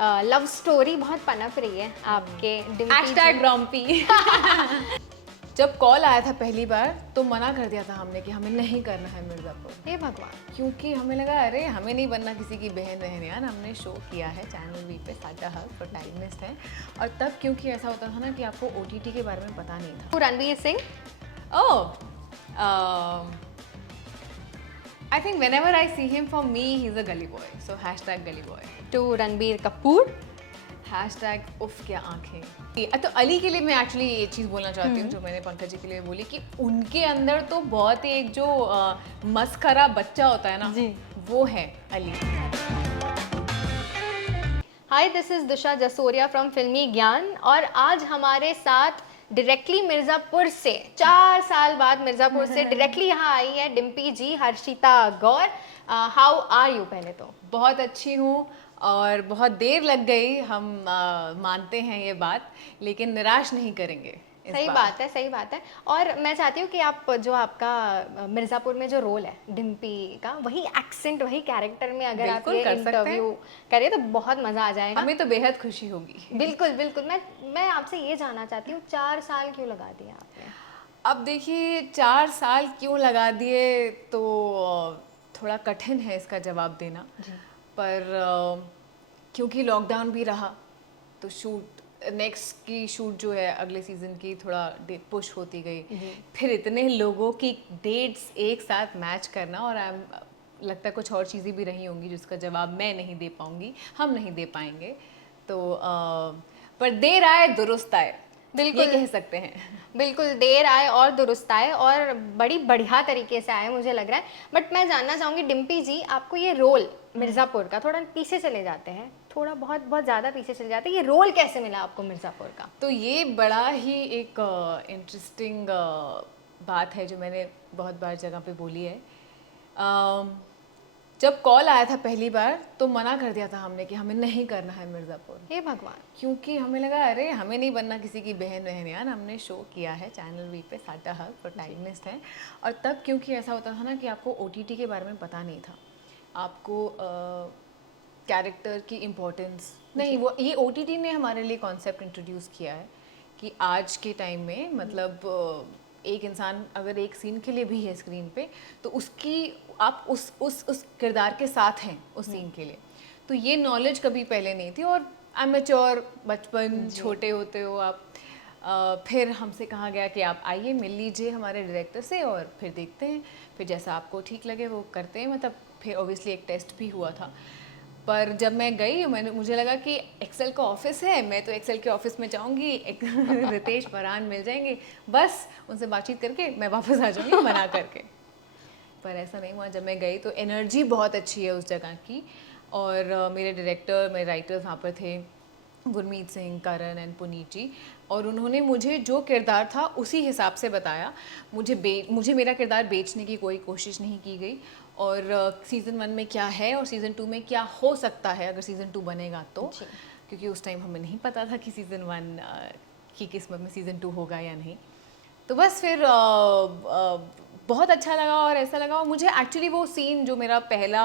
Love story बहुत पनप रही है आपके #ग्रॉम्पी। जब कॉल आया था पहली बार तो मना कर दिया था हमने कि हमें नहीं करना है मिर्ज़ापुर। हे भगवान। क्योंकि हमें लगा अरे हमें नहीं बनना किसी की बहन यार। हमने शो किया है चैनल वी पे साडा हक प्रोटैगनिस्ट है, और तब क्योंकि ऐसा होता था ना कि आपको OTT के बारे में पता नहीं था। Ranveer Singh. I think whenever I see him, for me he's a gully boy, so #gully boy। To Ranbir Kapoor. उफ क्या आंखें। तो अली के लिए मैं एक्चुअली ये चीज़ बोलना चाहती हूँ जो मैंने पंकज जी के लिए बोली, कि उनके अंदर तो बहुत ही एक जो मस्खरा बच्चा होता है ना जी, वो है Ali. Hi, this is Disha Jasoria from Filmy Gyan, और आज हमारे साथ डायरेक्टली मिर्ज़ापुर से 4 साल बाद मिर्ज़ापुर से डायरेक्टली यहाँ आई है Dimpy ji, Harshita Gaur. How are you? पहले तो बहुत अच्छी हूँ और बहुत देर लग गई, हम मानते हैं ये बात, लेकिन निराश नहीं करेंगे इस सही बार। बात है, सही बात है। और मैं चाहती हूँ कि आप जो आपका मिर्ज़ापुर में जो रोल है डिम्पी का, वही एक्सेंट, वही कैरेक्टर में अगर आप बिल्कुल ये कर सकते हैं। इंटरव्यू करें तो बहुत मज़ा आ जाएगा। हमें तो बेहद खुशी होगी। बिल्कुल बिल्कुल। मैं आपसे ये जानना चाहती हूँ, 4 साल क्यों लगा दिया आपने? अब देखिए 4 साल क्यों लगा दिए तो थोड़ा कठिन है इसका जवाब देना जी। पर क्योंकि लॉकडाउन भी रहा तो शूट नेक्स्ट की शूट जो है अगले सीज़न की थोड़ा पुश होती गई। फिर इतने लोगों की डेट्स एक साथ मैच करना, और लगता है कुछ और चीज़ें भी रही होंगी जिसका जवाब मैं नहीं दे पाऊँगी, हम नहीं दे पाएंगे। तो पर देर आए दुरुस्त आए, बिल्कुल ये कह सकते हैं। बिल्कुल, देर आए और दुरुस्त आए, और बड़ी बढ़िया तरीके से आए मुझे लग रहा है। बट मैं जानना चाहूँगी डिम्पी जी, आपको ये रोल मिर्ज़ापुर का, थोड़ा पीछे चले जाते हैं, थोड़ा बहुत बहुत ज़्यादा पीछे चले जाते हैं, ये रोल कैसे मिला आपको मिर्ज़ापुर का? तो ये बड़ा ही एक इंटरेस्टिंग बात है जो मैंने बहुत बार जगह पे बोली है। जब कॉल आया था पहली बार तो मना कर दिया था हमने कि हमें नहीं करना है मिर्ज़ापुर। हे भगवान। क्योंकि हमें लगा अरे हमें नहीं बनना किसी की बहन यार। हमने शो किया है चैनल वी पे साडा हक प्रोटैगनिस्ट है, और तब क्योंकि ऐसा होता था ना कि आपको OTT के बारे में पता नहीं था, आपको कैरेक्टर की इम्पोर्टेंस नहीं। वो ये OTT ने हमारे लिए कॉन्सेप्ट इंट्रोड्यूस किया है कि आज के टाइम में मतलब एक इंसान अगर एक सीन के लिए भी है स्क्रीन पे तो उसकी आप उस किरदार के साथ हैं उस सीन के लिए। तो ये नॉलेज कभी पहले नहीं थी, और अमेच्योर बचपन छोटे होते हो आप। फिर हमसे कहा गया कि आप आइए मिल लीजिए हमारे डायरेक्टर से और फिर देखते हैं, फिर जैसा आपको ठीक लगे वो करते हैं। मतलब फिर ऑब्वियसली एक टेस्ट भी हुआ था, पर जब मैं गई मुझे लगा कि एक्सेल का ऑफिस है, मैं तो एक्सेल के ऑफिस में जाऊंगी, एक रितेश फरहान मिल जाएंगे, बस उनसे बातचीत करके मैं वापस आ जाऊंगी मना करके। पर ऐसा नहीं हुआ। जब मैं गई तो एनर्जी बहुत अच्छी है उस जगह की, और मेरे डायरेक्टर मेरे राइटर्स वहाँ पर थे, गुरमीत सिंह, करण एंड पुनीत जी, और उन्होंने मुझे जो किरदार था उसी हिसाब से बताया। मुझे मेरा किरदार बेचने की कोई कोशिश नहीं की गई, और सीज़न 1 में क्या है और सीज़न 2 में क्या हो सकता है अगर सीज़न 2 बनेगा तो, क्योंकि उस टाइम हमें नहीं पता था कि सीज़न 1 की किस्मत में सीज़न 2 होगा या नहीं। तो बस फिर बहुत अच्छा लगा, और ऐसा लगा। और मुझे एक्चुअली वो सीन जो मेरा पहला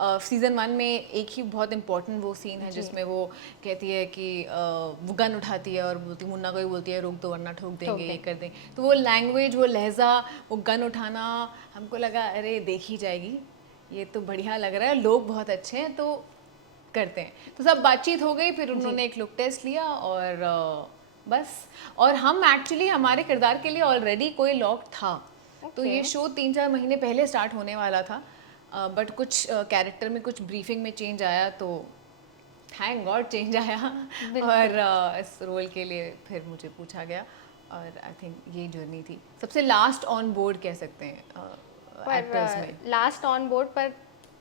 सीज़न 1 में एक ही बहुत इंपॉर्टेंट वो सीन है जिसमें वो कहती है कि वो गन उठाती है और बोलती मुन्ना को ही बोलती है रोक दो वरना ठोक देंगे, ये कर देंगे। तो वो लैंग्वेज, वो लहजा, वो गन उठाना, हमको लगा अरे देखी जाएगी, ये तो बढ़िया लग रहा है, लोग बहुत अच्छे हैं तो करते हैं। तो सब बातचीत हो गई, फिर उन्होंने एक लुक टेस्ट लिया और बस। और हम एक्चुअली हमारे किरदार के लिए ऑलरेडी कोई लॉक था। तो ये शो 3-4 महीने पहले स्टार्ट होने वाला था, बट कुछ कैरेक्टर में कुछ ब्रीफिंग में चेंज आया, तो थैंक गॉड चेंज आया, और इस रोल के लिए फिर मुझे पूछा गया, और आई थिंक ये जर्नी थी सबसे लास्ट ऑन बोर्ड कह सकते हैं एक्टर्स में। लास्ट ऑन बोर्ड पर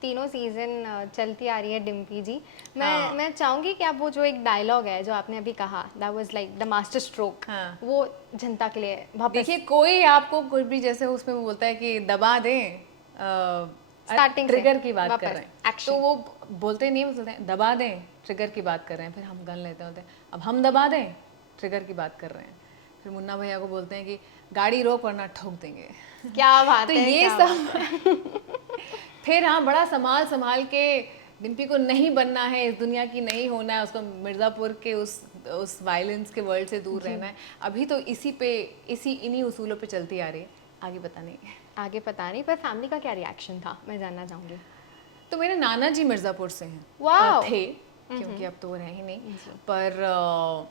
तीनों सीजन चलती आ रही है डिम्पी जी। मैं चाहूँगी कि आप वो जो एक डायलॉग है जो आपने अभी कहा, that was like the master stroke, वो जनता के लिए वापस। देखिए कोई आपको कुछ भी, जैसे उसमें वो बोलता है कि दबा दें, स्टार्टिंग ट्रिगर की बात कर रहे हैं, action। तो वो बोलते नहीं, बोलते हैं दबा दें, ट्रिगर की बात कर रहे हैं। फिर हम गन लेते होते हैं, अब हम दबा दें, ट्रिगर की बात कर रहे हैं। फिर मुन्ना भैया को बोलते हैं कि गाड़ी रोक वरना ठोक देंगे। क्या बात तो है, ये सब फिर हाँ बड़ा संभाल के डिम्पी को नहीं बनना है, इस दुनिया की नहीं होना है, उसको मिर्ज़ापुर के उस वायलेंस के वर्ल्ड से दूर रहना है। अभी तो इन्हीं उसूलों पे चलती आ रही है, आगे पता नहीं। आगे पता नहीं, पर फैमिली का क्या रिएक्शन था मैं जानना चाहूँगी। तो मेरे नाना जी मिर्ज़ापुर से हैं, वाओ। थे, क्योंकि अब तो वो रहे ही नहीं, पर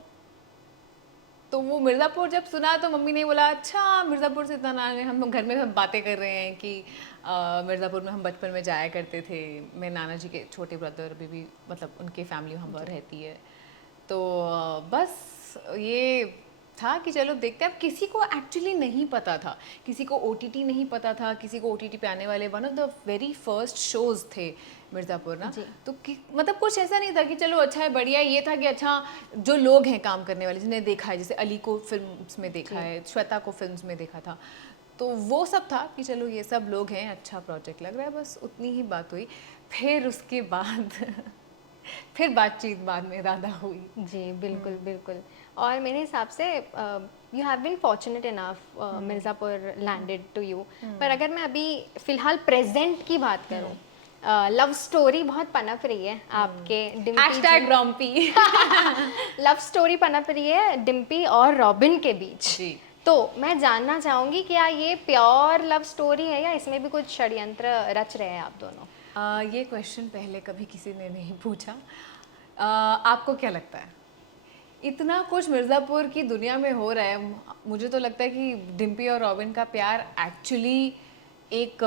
तो वो मिर्ज़ापुर जब सुना तो मम्मी ने बोला अच्छा मिर्ज़ापुर से इतना नाम है। हम घर में हम बातें कर रहे हैं कि मिर्ज़ापुर में हम बचपन में जाया करते थे, मेरे नाना जी के छोटे ब्रदर भी मतलब उनके फैमिली वहाँ पर रहती है। तो बस ये था कि चलो देखते हैं। अब किसी को एक्चुअली नहीं पता था, किसी को ओटीटी नहीं पता था, किसी को ओटीटी पे आने वाले one of the very first shows थे मिर्ज़ापुर ना। तो मतलब कुछ ऐसा नहीं था कि चलो अच्छा है बढ़िया, ये था कि अच्छा जो लोग हैं काम करने वाले जिन्हें देखा है, जैसे अली को फिल्म्स में देखा है, श्वेता को फिल्म्स में देखा था, तो वो सब था कि चलो ये सब लोग हैं, अच्छा प्रोजेक्ट लग रहा है, बस उतनी ही बात हुई। फिर उसके बाद फिर बातचीत बाद में ज़्यादा हुई। जी बिल्कुल बिल्कुल। और मेरे हिसाब से you have been fortunate enough, Mirzapur landed to you. पर अगर मैं अभी फ़िलहाल प्रेजेंट की बात करूँ, लव स्टोरी बहुत पनप रही है आपके #Rompy लव स्टोरी पनप रही है डिम्पी और रॉबिन के बीच। जी। तो मैं जानना चाहूँगी क्या ये प्योर लव स्टोरी है या इसमें भी कुछ षड्यंत्र रच रहे हैं आप दोनों? ये क्वेश्चन पहले कभी किसी ने नहीं पूछा। आपको क्या लगता है इतना कुछ मिर्ज़ापुर की दुनिया में हो रहा है, मुझे तो लगता है कि डिम्पी और रॉबिन का प्यार एक्चुअली एक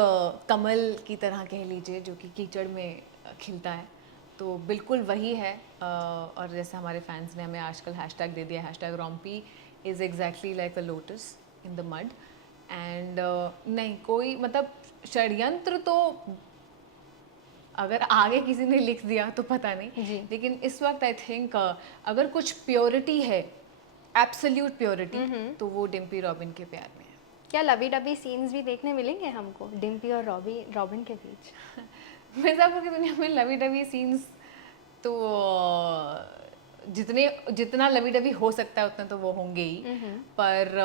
कमल की तरह कह लीजिए जो कि कीचड़ में खिलता है, तो बिल्कुल वही है। और जैसे हमारे फैंस ने हमें आजकल हैशटैग दे दिया, #Rompy is exactly like a lotus in the mud. And नहीं कोई मतलब षड्यंत्र तो अगर आगे किसी ने लिख दिया तो पता नहीं, लेकिन इस वक्त आई थिंक अगर कुछ प्योरिटी है, एब्सोल्यूट प्योरिटी, तो वो डिम्पी रॉबिन के प्यार में है। क्या लवी डबी सीन्स भी देखने मिलेंगे हमको डिम्पी और रॉबिन के बीच? मिर्ज़ापुर की दुनिया में लवी डबी सीन्स तो जितना लवी डबी हो सकता है उतना तो वो होंगे ही, पर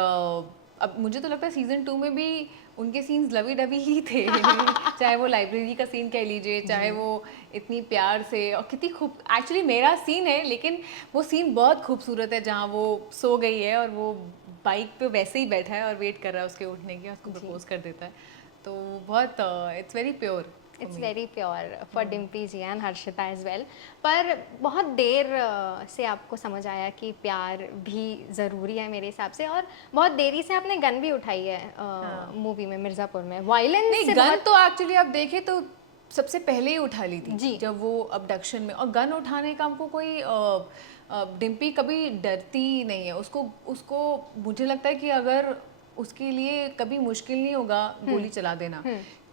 अब मुझे तो लगता है सीजन 2 में भी उनके सीन्स लवी डबी ही थे चाहे वो लाइब्रेरी का सीन कह लीजिए, चाहे वो इतनी प्यार से, और कितनी खूब एक्चुअली मेरा सीन है लेकिन वो सीन बहुत खूबसूरत है जहाँ वो सो गई है और वो बाइक पे वैसे ही बैठा है और वेट कर रहा है उसके उठने की, उसको प्रपोज कर देता है, तो बहुत it's very pure. It's very pure for Dimpy ji and Harshita as well. पर बहुत देर से आपको समझ आया कि प्यार भी ज़रूरी है मेरे हिसाब से, और बहुत देरी से आपने गन भी उठाई है मूवी में मिर्ज़ापुर में। वायलेंस नहीं, से गन बहुत... तो एक्चुअली आप देखें तो सबसे पहले ही उठा ली थी जी। जब वो अबडक्शन में, और गन उठाने का हमको कोई डिम्पी कभी डरती नहीं है, उसको मुझे लगता है कि अगर उसके लिए कभी मुश्किल नहीं होगा गोली चला देना,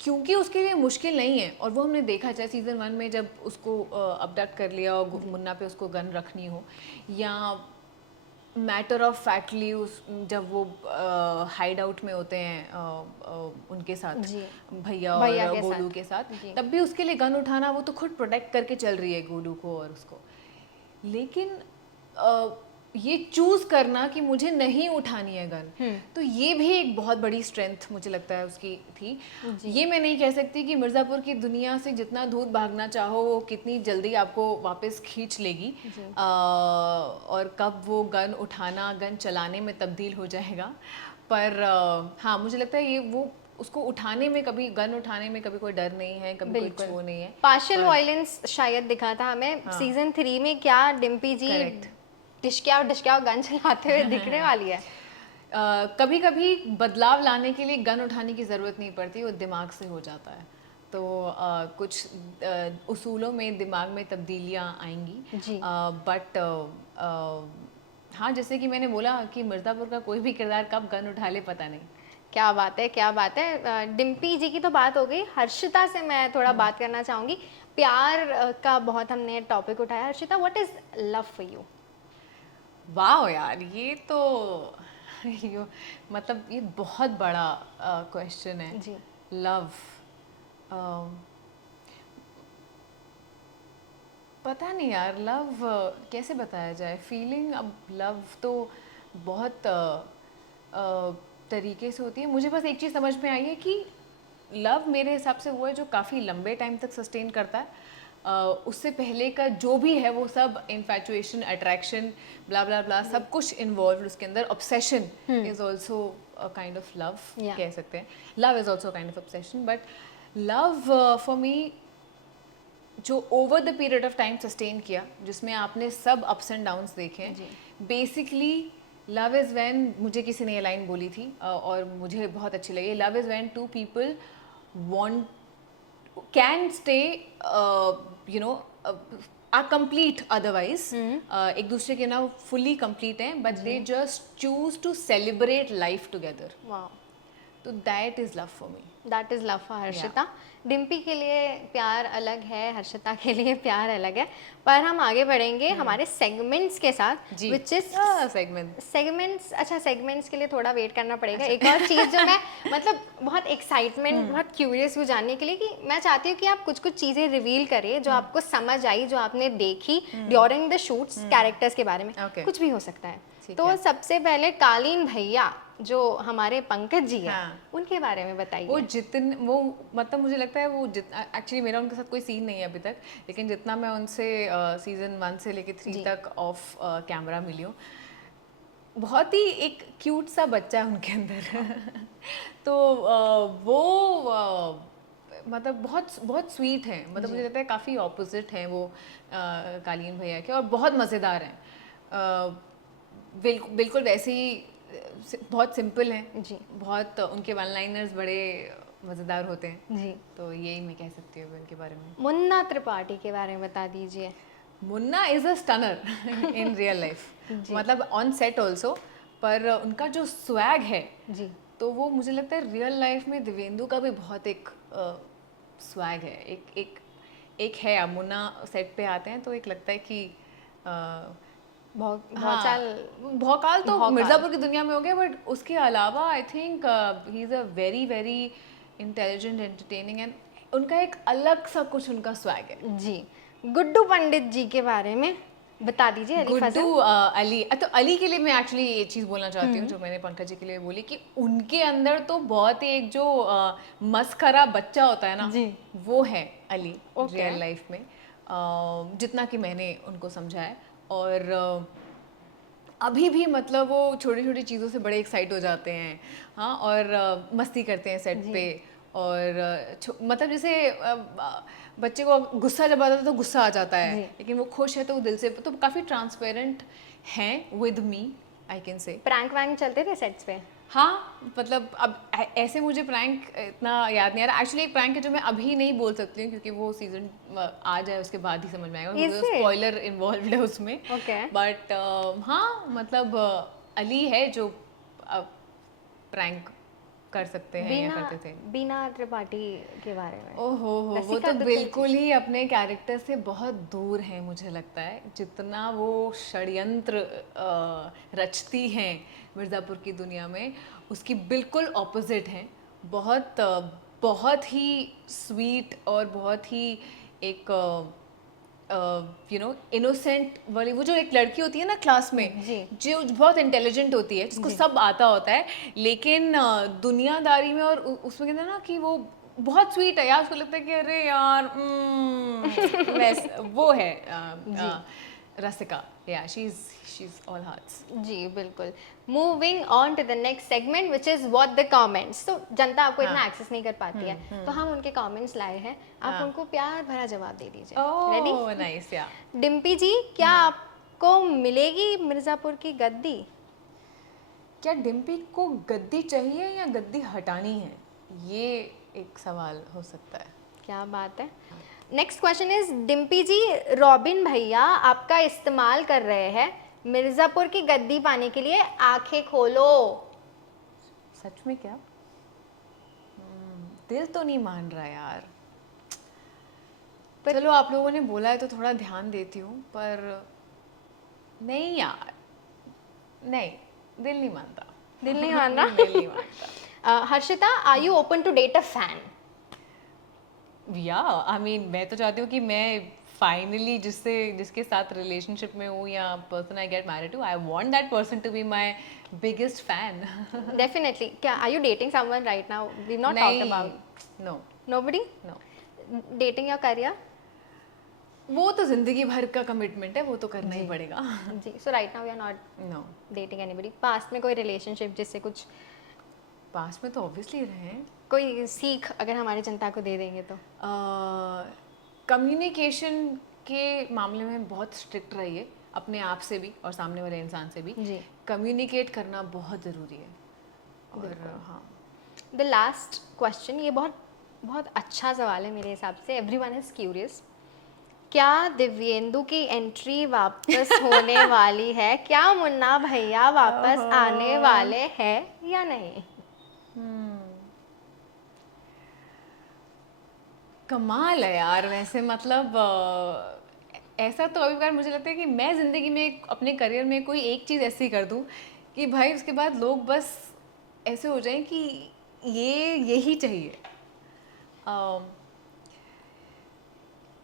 क्योंकि उसके लिए मुश्किल नहीं है। और वो हमने देखा चाहे सीजन 1 में जब उसको अबडक्ट कर लिया और मुन्ना पे उसको गन रखनी हो, या मैटर ऑफ फैक्टली जब वो हाइड आउट में होते हैं उनके साथ भैया और गोलू के साथ, तब भी उसके लिए गन उठाना, वो तो खुद प्रोटेक्ट करके चल रही है गोलू को और उसको, लेकिन ये चूज करना कि मुझे नहीं उठानी है गन, तो ये भी एक बहुत बड़ी स्ट्रेंथ मुझे लगता है उसकी थी। ये मैं नहीं कह सकती कि मिर्ज़ापुर की दुनिया से जितना दूर भागना चाहो वो कितनी जल्दी आपको वापस खींच लेगी, और कब वो गन उठाना गन चलाने में तब्दील हो जाएगा, पर हाँ मुझे लगता है ये वो उसको उठाने में, कभी गन उठाने में कभी कोई डर नहीं है, कभी कोई वो नहीं है। पार्शियल वायलेंस शायद दिखा था हमें सीजन 3 में, क्या डिम्पी जी डिस्क्याओ गन चलाते हुए दिखने वाली है? कभी कभी बदलाव लाने के लिए गन उठाने की ज़रूरत नहीं पड़ती, वो दिमाग से हो जाता है, तो कुछ उसूलों में दिमाग में तब्दीलियाँ आएंगी, बट हाँ जैसे कि मैंने बोला कि मिर्ज़ापुर का कोई भी किरदार कब गन उठा ले पता नहीं। क्या बात है, क्या बात है। डिम्पी जी की तो बात हो गई, हर्षिता से मैं थोड़ा बात करना चाहूँगी। प्यार का बहुत हमने टॉपिक उठाया। Harshita, what is love for you? वाह यार, ये तो मतलब ये बहुत बड़ा क्वेश्चन है जी। लव पता नहीं यार, लव कैसे बताया जाए, फीलिंग। अब लव तो बहुत तरीके से होती है। मुझे बस एक चीज़ समझ में आई है कि लव मेरे हिसाब से वो है जो काफ़ी लंबे टाइम तक सस्टेन करता है, उससे पहले का जो भी है वो सब इन्फैचुएशन, अट्रैक्शन, ब्ला ब्ला ब्ला, सब कुछ इन्वॉल्व उसके अंदर. Obsession is also a kind of love, Yeah. कह सकते हैं. Love is also kind of obsession, but love for me जो over the period of time sustain किया, जिसमें आपने सब अप्स एंड डाउन्स देखे हैं. बेसिकली लव इज़ व्हेन, मुझे किसी ने ये लाइन बोली थी और मुझे बहुत अच्छी लगी. Love is when two people want can stay you know are complete otherwise, एक दूसरे के ना फुली कंप्लीट हैं, but they just choose to celebrate life together. वाह, तो that is love for me. That is love for Harshita. Dimpy के लिए प्यार अलग है, हर्षिता के लिए प्यार अलग है. पर हम आगे बढ़ेंगे हमारे सेगमेंट्स के साथ, जी. Which is segment. सेगमेंट्स. अच्छा, सेगमेंट्स के लिए थोड़ा वेट करना पड़ेगा. एक और चीज़ जो मैं मतलब बहुत एक्साइटमेंट, बहुत क्यूरियस हूँ जानने के लिए, कि मैं चाहती हूँ कि आप कुछ कुछ चीज़ें रिवील करिए जो आपको समझ आई, जो आपने देखी ड्यूरिंग द शूट्स, कैरेक्टर्स के बारे में. Okay. कुछ भी हो सकता है. ठीक तो है. सबसे पहले कालीन भैया जो हमारे पंकज जी हैं, हाँ. उनके बारे में बताइए. वो जितने वो मतलब मुझे लगता है वो एक्चुअली मेरा उनके साथ कोई सीन नहीं है अभी तक, लेकिन जितना मैं उनसे सीजन 1 से लेके 3 तक ऑफ कैमरा मिली हूँ, बहुत ही एक क्यूट सा बच्चा है उनके अंदर. तो वो मतलब बहुत बहुत स्वीट हैं. मतलब मुझे लगता है काफ़ी ऑपोजिट हैं वो कालीन भैया के, और बहुत मज़ेदार हैं. बिल्कुल वैसे ही बहुत सिंपल हैं जी. बहुत उनके वन लाइनर्स बड़े मज़ेदार होते हैं. जी. तो यही मैं कह सकती हूँ उनके बारे में. मुन्ना त्रिपाठी के बारे में बता दीजिए. Munna is a stunner in real life, मतलब ऑन सेट ऑल्सो. पर उनका जो स्वैग है जी. तो वो मुझे लगता है रियल लाइफ में दिव्येंदु का भी बहुत एक स्वैग है. एक है. अब मुन्ना सेट पे आते हैं तो एक लगता है कि भौकाल तो मिर्ज़ापुर की दुनिया में हो गया, बट उसके अलावा I think he is a very very intelligent, entertaining, and उनका एक अलग सा कुछ उनका स्वैग है. जी. गुड्डू पंडित जी के बारे में बता दीजिए. गुड्डू अली. तो अली के लिए मैं एक्चुअली ये चीज़ बोलना चाहती हूँ जो मैंने पंकज जी के लिए बोली, कि उनके अंदर तो बहुत ही एक जो मस्खरा बच्चा होता है ना, जी. वो है अली रियल लाइफ में, जितना कि मैंने उनको समझा है. और अभी भी मतलब वो छोटी छोटी चीज़ों से बड़े एक्साइट हो जाते हैं. हाँ. और मस्ती करते हैं सेट पे. और मतलब जैसे बच्चे को गुस्सा जब आता है तो गुस्सा आ जाता है, लेकिन वो खुश है तो वो दिल से, तो काफ़ी ट्रांसपेरेंट हैं with me, I can say. Prank वैंक चलते थे सेट्स पे? हाँ. मतलब अब ऐसे मुझे प्रैंक इतना याद नहीं आ रहा. एक्चुअली एक प्रैंक है जो मैं अभी नहीं बोल सकती हूँ क्योंकि वो सीजन आ जाए उसके बाद ही समझ में आएगा, स्पॉइलर इन्वॉल्व है उसमें. बट हाँ, मतलब अली है जो प्रैंक कर सकते हैं या करते थे. बीना त्रिपाठी के बारे में? ओहो हो, वो तो बिल्कुल ही अपने कैरेक्टर से बहुत दूर है मुझे लगता है. जितना वो षड्यंत्र रचती हैं मिर्ज़ापुर की दुनिया में, उसकी बिल्कुल ऑपोजिट हैं. बहुत ही स्वीट और बहुत ही एक यू नो इनोसेंट वाली, वो जो एक लड़की होती है ना क्लास में, जो बहुत इंटेलिजेंट होती है, जिसको सब आता होता है, लेकिन दुनियादारी में और उसमें कहते हैं ना कि वो बहुत स्वीट है यार. उसको लगता है कि अरे यार वो है Rasika. Yeah she is all hearts. जी बिल्कुल. Moving on to the next segment which is what the comments. तो जनता आपको इतना एक्सेस नहीं कर पाती है, तो हम उनके कमेंट्स लाए हैं. आप उनको प्यार भरा जवाब दे दीजिए. रेडी? नाइस. या डिम्पी जी, क्या आपको मिलेगी मिर्ज़ापुर की गद्दी? क्या डिम्पी को गद्दी चाहिए या गद्दी हटानी है, ये एक सवाल हो सकता है. क्या बात है. Next question is, Dimpy ji, Robin भैया आपका इस्तेमाल कर रहे हैं मिर्ज़ापुर की गद्दी पाने के लिए, आंखें खोलो. सच में क्या? दिल तो नहीं मान रहा यार. चलो आप लोगों ने बोला है तो थोड़ा ध्यान देती हूँ, पर नहीं यार, नहीं, दिल नहीं मानता. दिल नहीं मान रहा? दिल नहीं मानता. Harshita, are you open to date a fan? Yeah I mean, मैं तो चाहती हूँ कि मैं फाइनली जिसके साथ रिलेशनशिप में हूँ या person I get married to, I want that person to be my biggest fan. Definitely. क्या are you dating someone right now? We not talked about. No. Nobody? No. Dating your career? वो तो जिंदगी भर का commitment है, वो तो करना ही पड़ेगा। जी। So right now we are not no, dating anybody. Past में कोई रिलेशनशिप जिससे कुछ पास में तो ऑब्वियसली रहे हैं। कोई सीख अगर हमारी जनता को दे देंगे तो? कम्युनिकेशन के मामले में बहुत स्ट्रिक्ट रहिए, अपने आप से भी और सामने वाले इंसान से भी। जी। कम्युनिकेट करना बहुत ज़रूरी है। और हाँ, द लास्ट क्वेश्चन, ये बहुत बहुत अच्छा सवाल है मेरे हिसाब से, एवरीवन इज क्यूरियस। क्या दिव्येंदु की एंट्री वापस होने वाली है? क्या मुन्ना भैया वापस आने वाले हैं या नहीं? कमाल है यार। वैसे मतलब ऐसा तो अभी बार मुझे लगता है कि मैं ज़िंदगी में अपने करियर में कोई एक चीज़ ऐसी कर दूं कि भाई उसके बाद लोग बस ऐसे हो जाएं कि यही चाहिए।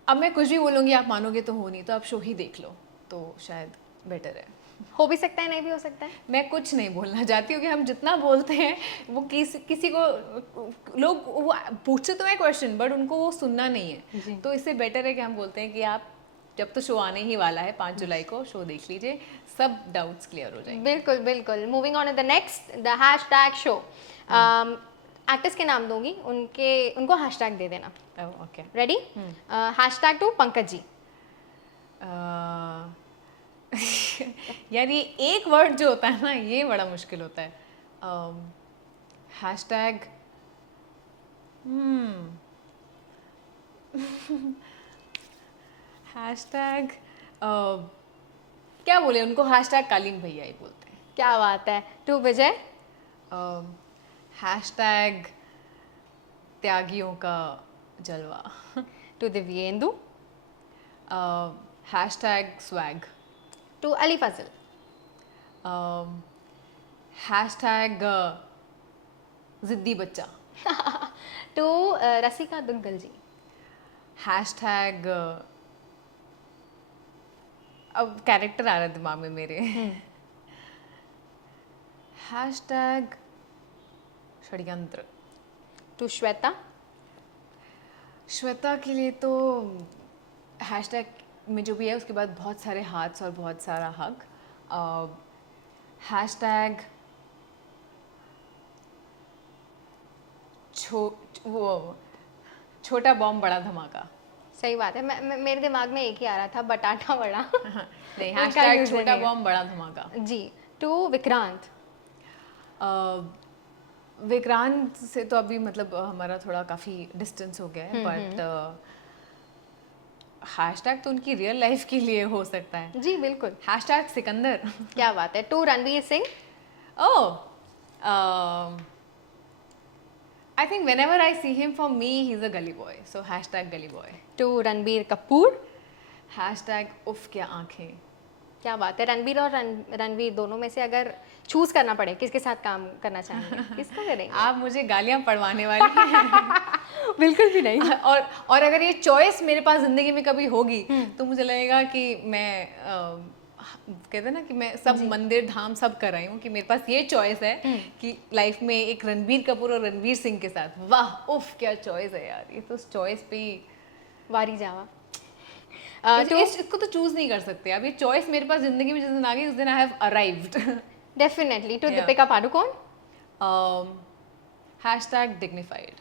अब मैं कुछ भी बोलूँगी आप मानोगे तो हो नहीं, तो आप शो ही देख लो तो शायद बेटर है। हो भी सकता है, नहीं भी हो सकता है। मैं कुछ नहीं बोलना चाहती हूँ कि हम जितना बोलते हैं वो किसी को लोग वो पूछते तो है क्वेश्चन बट उनको वो सुनना नहीं है। तो इससे बेटर है कि हम बोलते हैं कि आप जब तो शो आने ही वाला है 5 जुलाई को, शो देख लीजिए, सब डाउट्स क्लियर हो जाएंगे। बिल्कुल बिल्कुल। Moving on the next, the hashtag show. Actors के नाम दूंगी, उनको हैशटैग दे देना। Okay, ready? Hashtag to Pankaj ji. यार ये एक वर्ड जो होता है ना, ये बड़ा मुश्किल होता है। हैशटैग हैशटैग क्या बोले उनको, हैशटैग कालीन भैया ही बोलते हैं। क्या बात है। To Vijay. हैशटैग त्यागियों का जलवा। To Divyendu. Hashtag swag. To Ali Fazal. Hashtag जिद्दी बच्चा। टू रसिका दुग्गल जी। हैशटैग अब कैरेक्टर आ रहा है दिमाग में मेरे। हैशटैग षड्यंत्र। टू श्वेता। श्वेता के लिए तो हैशटैग में जो भी है उसके बाद बहुत सारे हाथ्स और बहुत सारा हक। हैशटैग वो छोटा बॉम्ब बड़ा धमाका। सही बात है। मेरे दिमाग में एक ही आ रहा था, बटाटा बड़ा। नहीं, उनका हैशटैग use छोटा नहीं है। बॉम्ब बड़ा धमाका। जी। टू विक्रांत। विक्रांत से तो अभी मतलब हमारा थोड़ा काफ़ी डिस्टेंस हो गया है, बट हैशटैग तो उनकी रियल लाइफ के लिए हो सकता है। जी बिल्कुल। हैशटैग सिकंदर। क्या बात है। To Ranveer Singh. Oh, I think whenever I see him, for me, he's a gully boy. So hashtag gully boy. To Ranbir Kapoor. Hashtag उफ क्या आंखें। क्या बात है। रणबीर और रणवीर दोनों में से अगर चूज करना पड़े किसके साथ काम करना चाहेंगे, किसको करेंगे? आप मुझे गालियां पड़वाने वाली हैं। बिल्कुल भी नहीं। और अगर ये चॉइस मेरे पास जिंदगी में कभी होगी तो मुझे लगेगा कि मैं कहते हैं ना कि मैं सब मंदिर धाम सब कर रही हूँ, कि मेरे पास ये चॉइस है कि लाइफ में एक रणबीर कपूर और रणवीर सिंह के साथ। वाह उफ क्या चॉइस है यार, ये तो उस चॉइस पे ही वारी जावा। इसको तो चूज नहीं कर सकते। अब ये चॉइस मेरे पास जिंदगी में जिस दिन आ गई उस दिन I have arrived. Definitely. To Deepika Padukone. Hashtag dignified.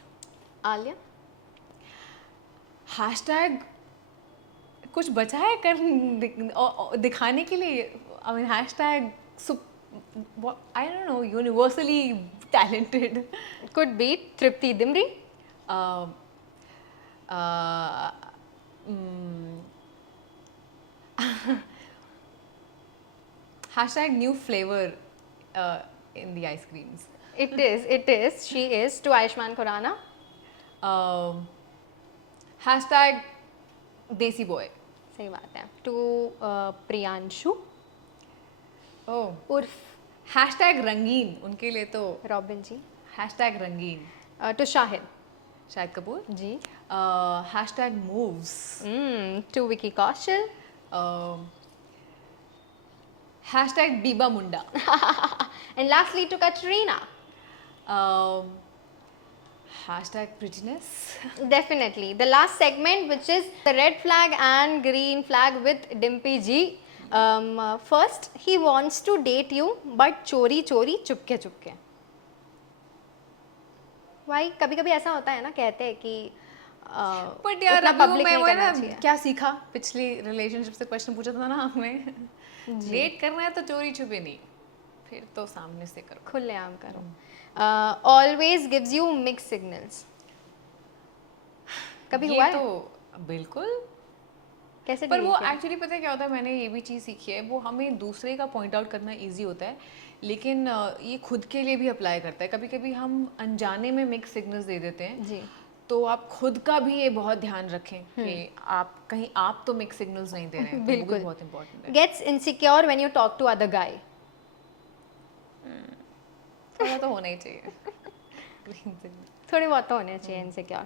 Alia. Hashtag कुछ बचा है दिखाने के लिए। I mean hashtag I don't know, universally talented. Could be Tripti Dimri. Hashtag new flavour in the ice creams. It is, she is. To Ayushmann Khurrana. Hashtag देसी boy. सही बात है। टू प्रियांशु। ओह, उर्फ हैशटैग रंगीन, उनके लिए तो रॉबिन जी। हैशटैग रंगीन। To Shahid. Shahid Kapoor ji. Hashtag moves. To Vicky Kaushal. Hashtag बीबा मुंडा। And lastly to Katrina. Hashtag prettiness. Definitely. The last segment, which is the red flag and green flag with Dimpy G. First, he wants to date you, but चोरी चोरी Chupke Chupke. Why? कभी कभी ऐसा होता है ना, कहते हैं कि बट यार उतना अभी वो public मैं नहीं वो है करना ना चाहिए. क्या सीखा पिछली रिलेशनशिप से क्वेश्चन पूछा था ना आपने डेट करना है तो चोरी छुपे नहीं फिर तो सामने से करो खुलेआम करो. Always gives you mixed signals. कभी ये हुआ है? तो बिल्कुल कैसे पर deal वो किया? एक्चुअली पता है क्या होता है मैंने ये भी चीज़ सीखी है वो हमें दूसरे का पॉइंट आउट करना इजी होता है लेकिन ये खुद के लिए भी अप्लाई करता है कभी कभी हम अनजाने में मिक्स सिग्नल्स दे देते हैं जी. तो आप खुद का भी ये बहुत ध्यान रखें कि आप कहीं आप तो मिक्स सिग्नल्स नहीं दे रहे हैं तो वो भी बिल्कुल. बहुत इंपॉर्टेंट है Gets insecure when you talk to other guy. थोड़ा तो होना ही चाहिए Green signal. थोड़े बहुत तो होने चाहिए insecure.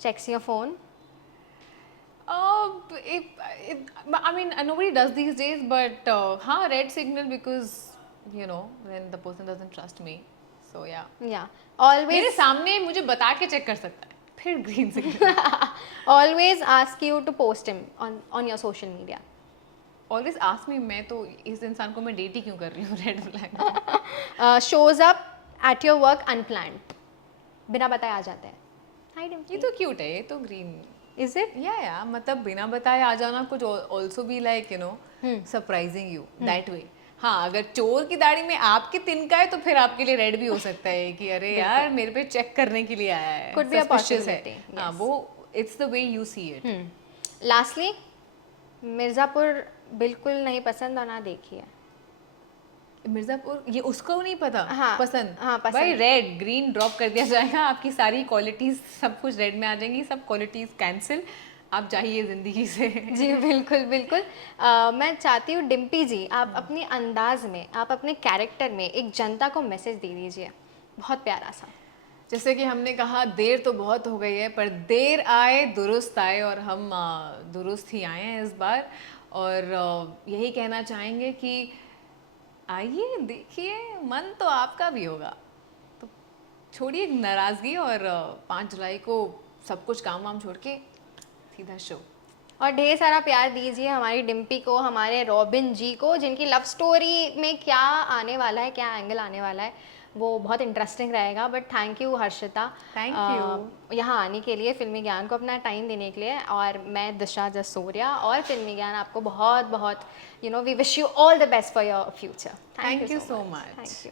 Checks your phone. I mean, nobody does these days, but हाँ, red signal because you know when the person doesn't trust me. So yeah. Yeah. Always मेरे सामने मुझे बता के चेक कर सकता है. फिर green signal. always ask you to post him on your social media. Always ask me मैं तो इस इंसान को मैं डेट ही क्यों कर रही हूँ red flag. Shows up at your work unplanned. बिना बताए आ जाते हैं. Hi Dimpy. ये तो cute है ये तो green. Is it? Yeah, मतलब बिना बताए आ जाना कुछ also be like you know surprising you that way. हाँ अगर चोर की दाढ़ी में आपके तिनका है तो फिर आपके लिए रेड भी हो सकता है कि अरे यार मेरे पे चेक करने के लिए आया है Could be a suspicious है possibility, हाँ वो it's the way you see it. Lastly, Mirzapur बिल्कुल नहीं पसंद और ना देखिए. मिर्जापुर ये उसको नहीं पता हाँ, पसंद हाँ, पसंद. भाई रेड ग्रीन ड्रॉप कर दिया जाएगा आपकी सारी क्वालिटीज सब कुछ रेड में आ जाएंगी सब क्वालिटीज कैंसिल आप चाहिए जिंदगी से जी बिल्कुल बिल्कुल. मैं चाहती हूँ डिम्पी जी आप अपने अंदाज में आप अपने कैरेक्टर में एक जनता को मैसेज दे दीजिए बहुत प्यारा सा. जैसे कि हमने कहा देर तो बहुत हो गई है पर देर आए दुरुस्त आए और हम दुरुस्त ही आए हैं इस बार और यही कहना चाहेंगे कि आइए देखिए मन तो आपका भी होगा तो छोड़िए नाराज़गी और 5 जुलाई को सब कुछ काम वाम छोड़ के सीधा शो और ढेर सारा प्यार दीजिए हमारी डिम्पी को हमारे रॉबिन जी को जिनकी लव स्टोरी में क्या आने वाला है क्या एंगल आने वाला है वो बहुत इंटरेस्टिंग रहेगा. But thank you Harshita thank you यहाँ आने के लिए फिल्मी ज्ञान को अपना टाइम देने के लिए. और मैं दिशा जसोरिया और फिल्मी ज्ञान आपको बहुत बहुत we wish you all the best for your future. Thank you so much. Thank you.